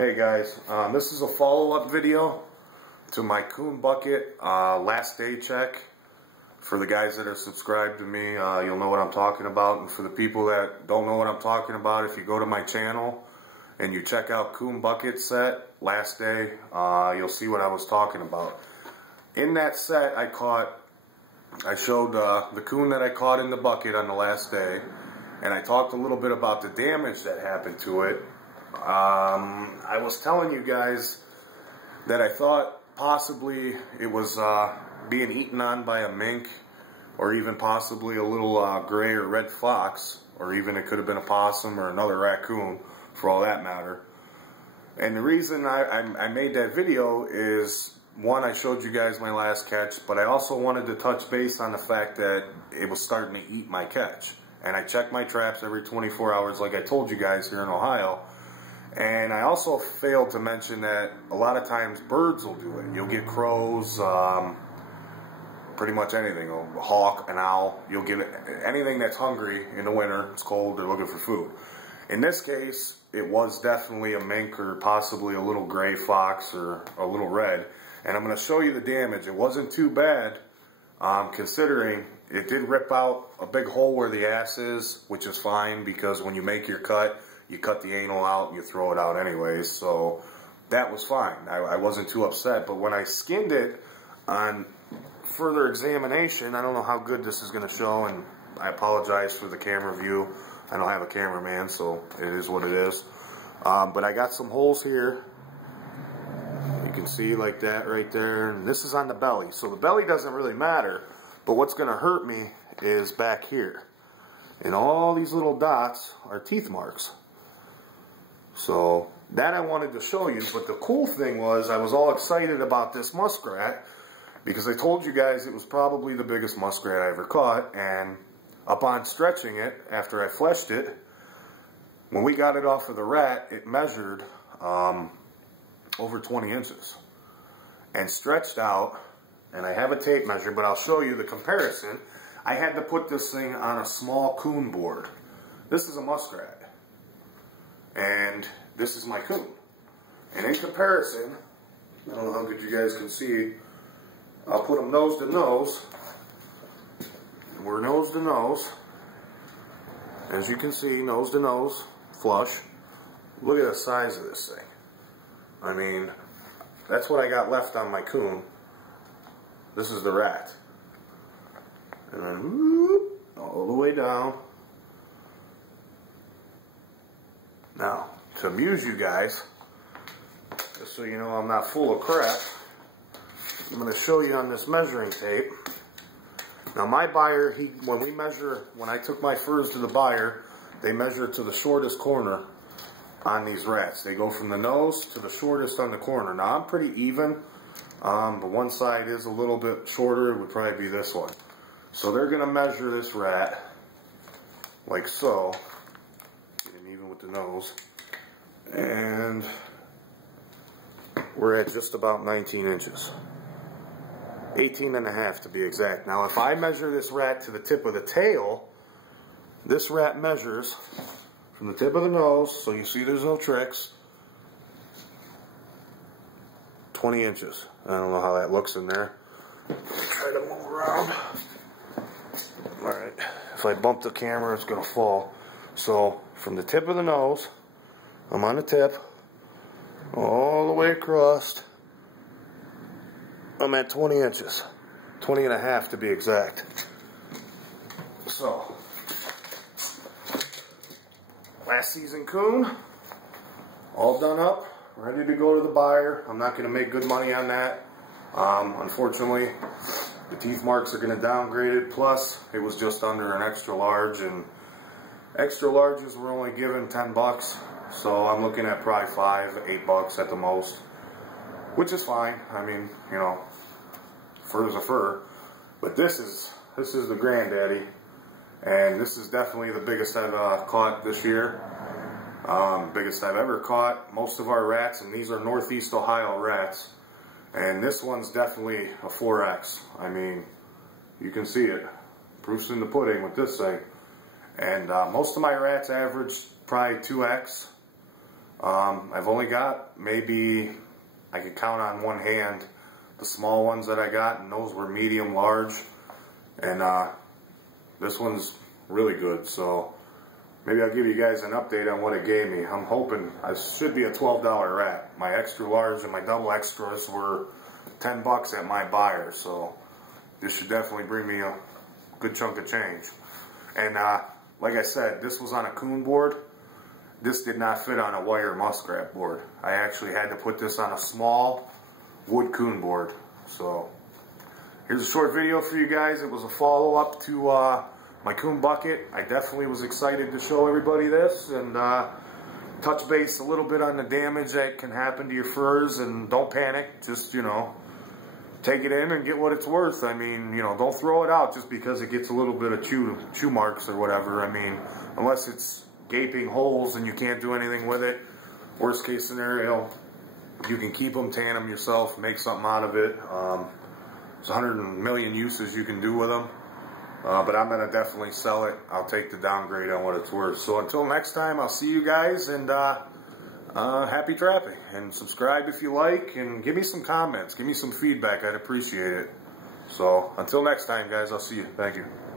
Hey guys, this is a follow-up video to my Coon bucket last day check. For the guys that are subscribed to me, you'll know what I'm talking about, and for the people that don't know what I'm talking about, if you go to my channel and you check out Coon bucket set last day, you'll see what I was talking about. In that set, I showed the coon that I caught in the bucket on the last day, and I talked a little bit about the damage that happened to it. I was telling you guys that I thought possibly it was being eaten on by a mink, or even possibly a little gray or red fox, or even it could have been a possum or another raccoon, for all that matter. And the reason I made that video is, one, I showed you guys my last catch, but I also wanted to touch base on the fact that it was starting to eat my catch. And I check my traps every 24 hours like I told you guys here in Ohio. And I also failed to mention that a lot of times birds will do it. You'll get crows, pretty much anything, a hawk, an owl. You'll get anything that's hungry in the winter, it's cold, they're looking for food. In this case, it was definitely a mink or possibly a little gray fox or a little red. And I'm going to show you the damage. It wasn't too bad, considering it did rip out a big hole where the ass is, which is fine because when you make your cut, you cut the anal out and you throw it out anyways, so that was fine. I wasn't too upset, but when I skinned it on further examination, I don't know how good this is going to show, and I apologize for the camera view. I don't have a cameraman, so it is what it is. But I got some holes here. You can see like that right there, and this is on the belly, so the belly doesn't really matter, but what's going to hurt me is back here. And all these little dots are teeth marks. So that I wanted to show you, but the cool thing was I was all excited about this muskrat because I told you guys it was probably the biggest muskrat I ever caught, and upon stretching it, after I fleshed it, when we got it off of the rat, it measured over 20 inches and stretched out, and I have a tape measure, but I'll show you the comparison. I had to put this thing on a small coon board. This is a muskrat. And this is my coon. And in comparison, I don't know how good you guys can see, I'll put them nose to nose. We're nose to nose. As you can see, nose to nose, flush. Look at the size of this thing. I mean, that's what I got left on my coon. This is the rat. And then, whoop, all the way down. Now, to amuse you guys, just so you know I'm not full of crap, I'm going to show you on this measuring tape. Now my buyer, when I took my furs to the buyer, they measure to the shortest corner on these rats. They go from the nose to the shortest on the corner. Now I'm pretty even, but one side is a little bit shorter. It would probably be this one. So they're going to measure this rat like so. The nose, and we're at just about 19 inches, 18 and a half to be exact. Now if I measure this rat to the tip of the tail, this rat measures from the tip of the nose, so you see there's no tricks, 20 inches. I don't know how that looks in there. Try to move around. Alright, if I bump the camera it's going to fall. So, from the tip of the nose, I'm on the tip, all the way across, I'm at 20 inches. 20 and a half to be exact. So, last season coon, all done up, ready to go to the buyer. I'm not going to make good money on that. Unfortunately, the teeth marks are going to downgrade it, plus it was just under an extra large, and extra larges were only given 10 bucks, so I'm looking at probably $5, $8 at the most, which is fine. I mean, you know, fur's a fur, but this is the granddaddy, and this is definitely the biggest I've caught this year, biggest I've ever caught. Most of our rats, and these are Northeast Ohio rats, and this one's definitely a 4X. I mean, you can see it. Proof's in the pudding with this thing. And most of my rats average probably 2X. I've only got maybe, I could count on one hand the small ones that I got, and those were medium large. And this one's really good, so maybe I'll give you guys an update on what it gave me. I'm hoping I should be a $12 rat. My extra large and my double extras were 10 bucks at my buyer, so this should definitely bring me a good chunk of change. And like I said, this was on a Coon board. This did not fit on a wire muskrat board. I actually had to put this on a small wood Coon board. So here's a short video for you guys. It was a follow-up to my Coon bucket. I definitely was excited to show everybody this and touch base a little bit on the damage that can happen to your furs. And don't panic, just, you know, take it in and get what it's worth. I mean, you know, don't throw it out just because it gets a little bit of chew marks or whatever. I mean, unless it's gaping holes and you can't do anything with it. Worst case scenario, you can keep them, tan them yourself, make something out of it. There's 100 million uses you can do with them. But I'm going to definitely sell it. I'll take the downgrade on what it's worth. So until next time, I'll see you guys, and happy trapping. And subscribe if you like, and give me some comments. Give me some feedback. I'd appreciate it. So until next time, guys, I'll see you. Thank you.